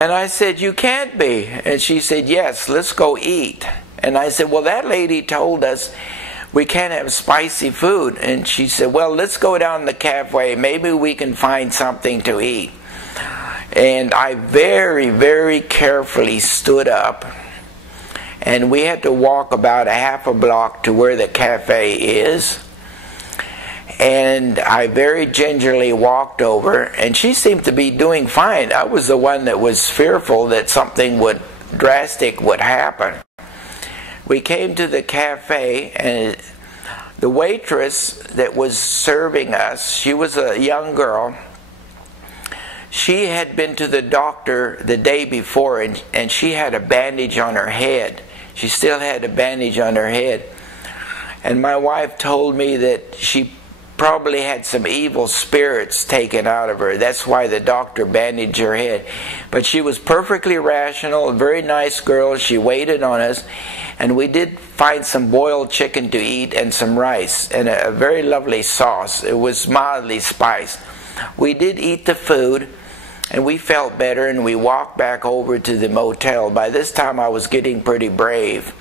And I said, you can't be. And she said, yes, let's go eat. And I said, well, that lady told us we can't have spicy food. And she said, well, let's go down the cafe. Maybe we can find something to eat. And I very, very carefully stood up. And we had to walk about a half a block to where the cafe is. And I very gingerly walked over, and she seemed to be doing fine. I was the one that was fearful that something drastic would happen. We came to the cafe, and the waitress that was serving us, she was a young girl. She had been to the doctor the day before, and she had a bandage on her head. She still had a bandage on her head. And my wife told me that she probably had some evil spirits taken out of her. That's why the doctor bandaged her head. But she was perfectly rational, a very nice girl. She waited on us, and we did find some boiled chicken to eat and some rice and a very lovely sauce. It was mildly spiced. We did eat the food, and we felt better, and we walked back over to the motel. By this time I was getting pretty brave.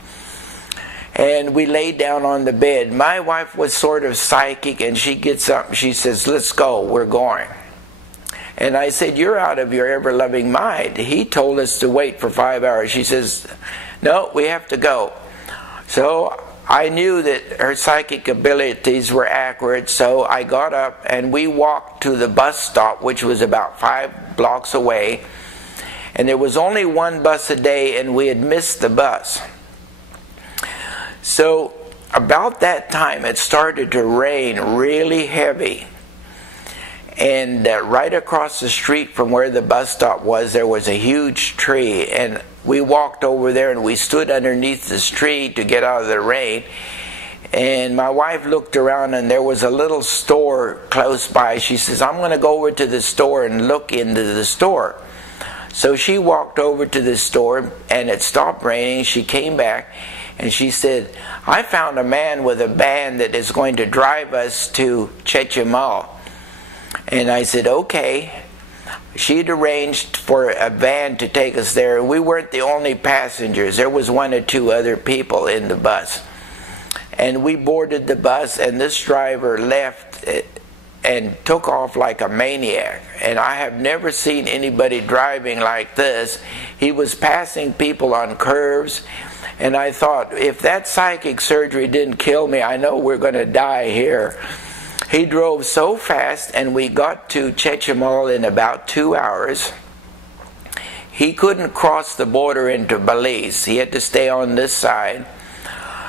And we laid down on the bed. My wife was sort of psychic, and she gets up and she says, let's go, we're going. And I said, you're out of your ever-loving mind. He told us to wait for 5 hours. She says, no, we have to go. So I knew that her psychic abilities were accurate, so I got up and we walked to the bus stop, which was about 5 blocks away. And there was only one bus a day, and we had missed the bus. So about that time it started to rain really heavy, and right across the street from where the bus stop was, there was a huge tree, and we walked over there and we stood underneath this tree to get out of the rain. And my wife looked around, and there was a little store close by. She says, I'm going to go over to the store and look into the store. So she walked over to the store, and it stopped raining. She came back, and she said, I found a man with a van that is going to drive us to Chechimal. And I said, okay. She'd arranged for a van to take us there. We weren't the only passengers. There was 1 or 2 other people in the bus. And we boarded the bus, and this driver left and took off like a maniac. And I have never seen anybody driving like this. He was passing people on curves. And I thought, if that psychic surgery didn't kill me, I know we're going to die here. He drove so fast, and we got to Chechimal in about 2 hours. He couldn't cross the border into Belize. He had to stay on this side.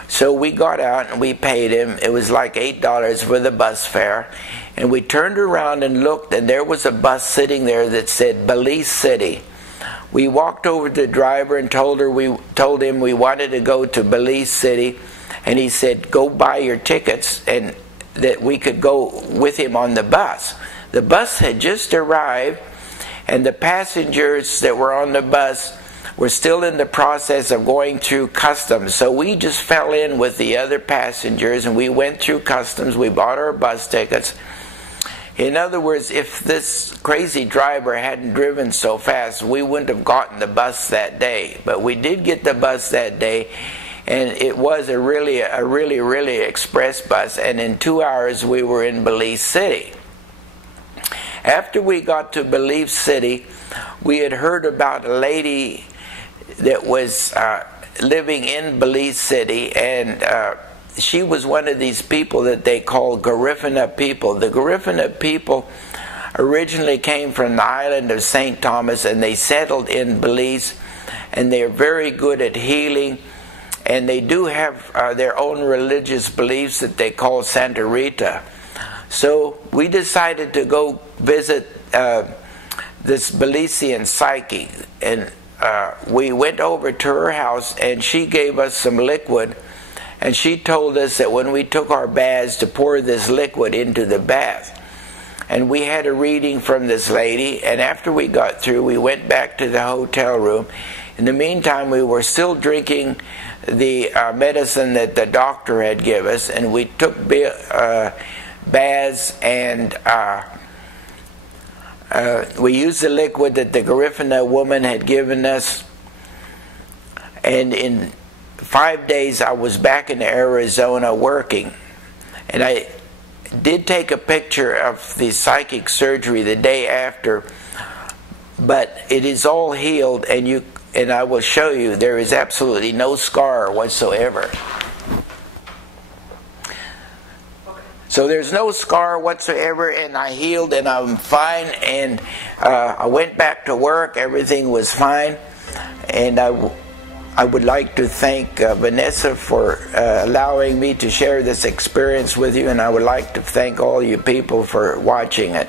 So we got out and we paid him. It was like $8 for the bus fare. And we turned around and looked, and there was a bus sitting there that said Belize City. We walked over to the driver and told him we wanted to go to Belize City, and he said, go buy your tickets, and that we could go with him on the bus. The bus had just arrived, and the passengers that were on the bus were still in the process of going through customs. So we just fell in with the other passengers, and we went through customs. We bought our bus tickets. In other words, if this crazy driver hadn't driven so fast, we wouldn't have gotten the bus that day. But we did get the bus that day, and it was a really express bus. And in 2 hours, we were in Belize City. After we got to Belize City, we had heard about a lady that was living in Belize City, and she was one of these people that they call Garifuna people. The Garifuna people originally came from the island of St. Thomas, and they settled in Belize, and they're very good at healing, and they do have their own religious beliefs that they call Santa Rita. So we decided to go visit this Belizean psychic, and we went over to her house, and she gave us some liquid. And she told us that when we took our baths to pour this liquid into the bath. And we had a reading from this lady, and after we got through, we went back to the hotel room. In the meantime, we were still drinking the medicine that the doctor had given us, and we took baths, and We used the liquid that the Garifuna woman had given us, and in 5 days I was back in Arizona working. And I did take a picture of the psychic surgery the day after, but it is all healed, and I will show you there is absolutely no scar whatsoever. So there's no scar whatsoever, and I healed, and I'm fine, and I went back to work. Everything was fine, and I would like to thank Vanessa for allowing me to share this experience with you, and I would like to thank all you people for watching it.